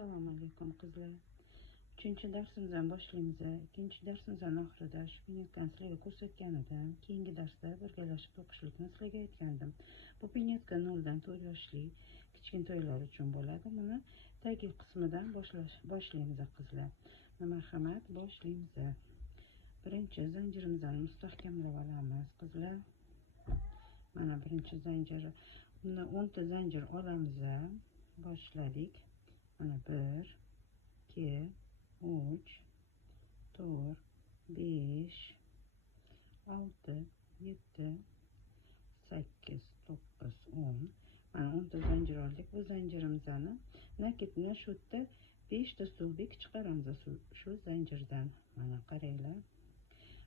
Assalomu alaykum qizlar. 3-darsimizdan boshlaymiz. 2-darsimizdan oxirida shu pinyotkani sizlarga ko'rsatganidan keyingi darsda birgalashib o'qishlikni sizlarga aytgandim. Bu pinyotka 0 dan 4 yoshli kichkintoylar uchun bo'ladi. Buni tagi qismidan boshlaymiz qizlar. Marhamat, boshlaymiz. Birinchi zanjirimizni mustahkamlab olamiz qizlar. Mana birinchi zanjir. Bunda 10 ta zanjir olamiz. Boshladik. Mana 1 2 3 4 5 6 7 8 9 10. Mana 10 ta zanjir oldik. Bu zanjirimizni nakitni shu yerda 5 ta stolbik chiqaramiz shu zanjirdan. Mana qaranglar.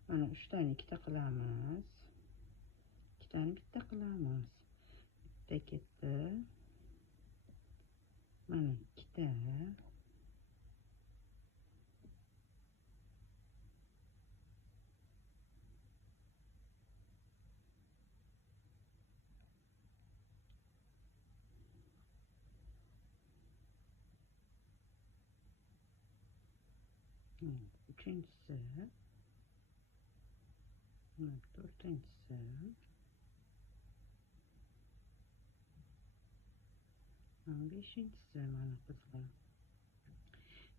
Mana 3 tani 2 ta qilamiz. 2 tani 1 ta qilamiz. Bitta ketdi. Mana 2 ta. Üçüncüsü, dördüncüsü, beşincisi mana kızlar.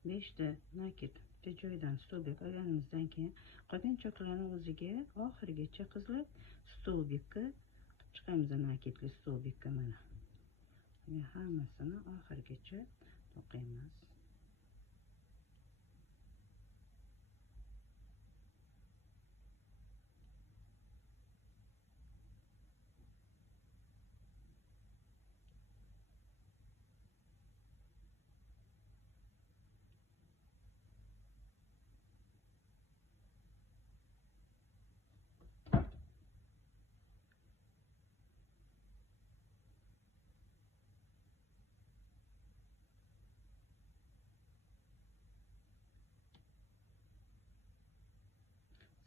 5'te nakit bir joydan stolbik olganimizdan keyin qolgan cho'qlarni o'ziga oxirigacha qizlar stolbikka chiqamiz. Nakitli stolbikka mana hammasini oxirigacha to'qiymiz.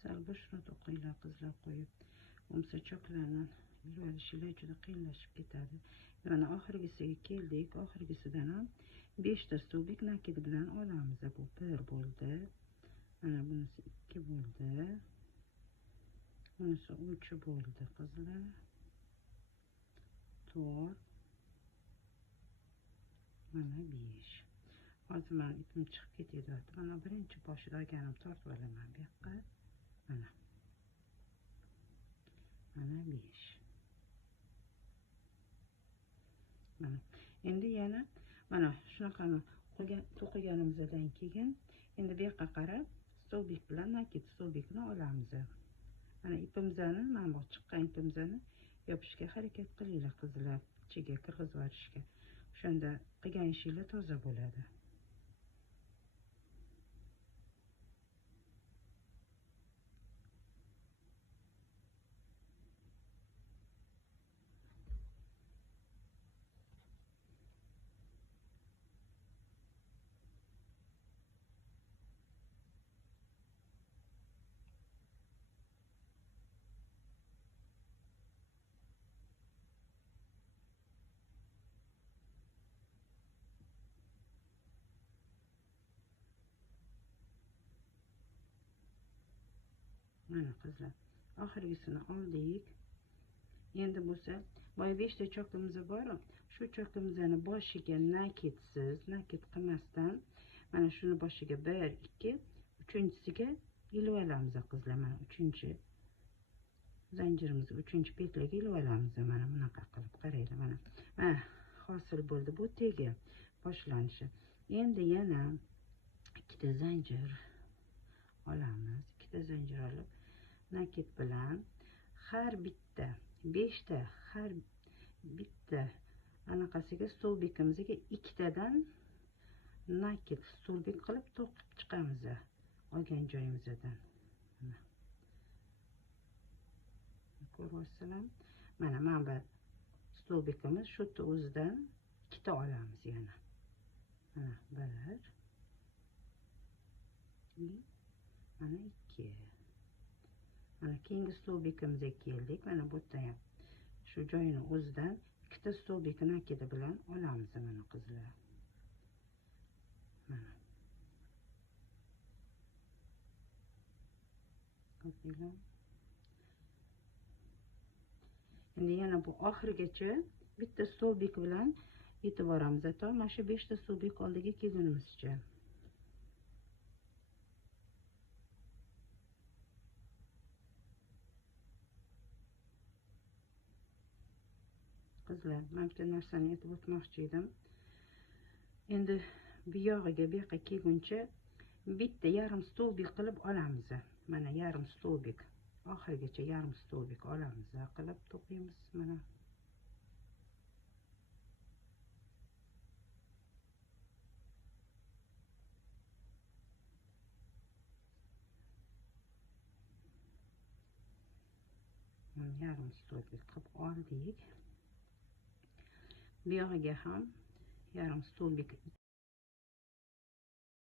Sal boshuna to'qiylar qizlar qo'yib. Bo'lmasa cho'qlarni yurib olishlar juda qiyinlashib ketadi. Mana oxirgisiga keldik. Oxirgisidan ham 5 ta stolbik nakit bilan olamiz. Bu 1 bo'ldi. Mana bunisi 2 bo'ldi. Bunisi 3 bo'ldi qizlar. 4. Mana 5. Hozir men ipim chiqib ketyapti. Mana birinchi boshida olganim tortib olaman bu yoqqa. Mana 5. Mana endi yana mana shunaqani to'qiganimizdan keyin endi bu yoqqa qarab stolbik bilan nakit stolbikni olamiz. Mana ipimizni, mana bu chiqqan ipimizni yopishga harakat qilinglar qizlar, ichiga kirgizib olishga. O'shanda qilgan ishinglar toza bo'ladi. Mana qizlar, oxirgisini oldik. Endi bo'lsa, boya 5 ta cho'qimiz bor. Shu cho'qimizni boshiga nakitsiz, nakit qilmasdan mana shuni boshiga 1 2, uchinchisiga ilib olamiz qizlar. Mana 3-zanjirimizni 3-petlaga ilib olamiz. Mana bunaqa qilib qaranglar. Mana hosil bo'ldi bu tegi boshlanishi. Endi yana 2 ta zanjir olamiz. 2 ta zanjir olib nakit bilan har bitta 5 ta har bitta anaqasiga stolbikimizga 2 tadan nakit stolbik qilib to'qib chiqamiz olgan joyimizdan. Ko'ryapsizlar? Mana bu stolbikimiz shu yerda o'zidan 2 ta olamiz yana. Mana 1 mana 2. Mana keyingi stolbikimizga keldik. Mana bu yerda ham shu joyini o'zidan 2 ta stolbik nakiti bilan olamiz mana qizlar. ko'rdinglar. Endi yana bu oxirigacha bitta stolbik bilan yetib boramiz. To mana shu 5 ta stolbik oldiga kelgunimizcha. Qizlar, men bitta narsani aytib o'tmoqchi edim. Endi bu yog'iga bu yoqqa kelguncha bitta yarim stolbik qilib olamiz. Mana yarim stolbik. Oxirigacha yarim stolbik olamiz, qilib to'qiymiz mana. Yarim stolbik qilib oldik. Bu yog'iga ham yarim stolbik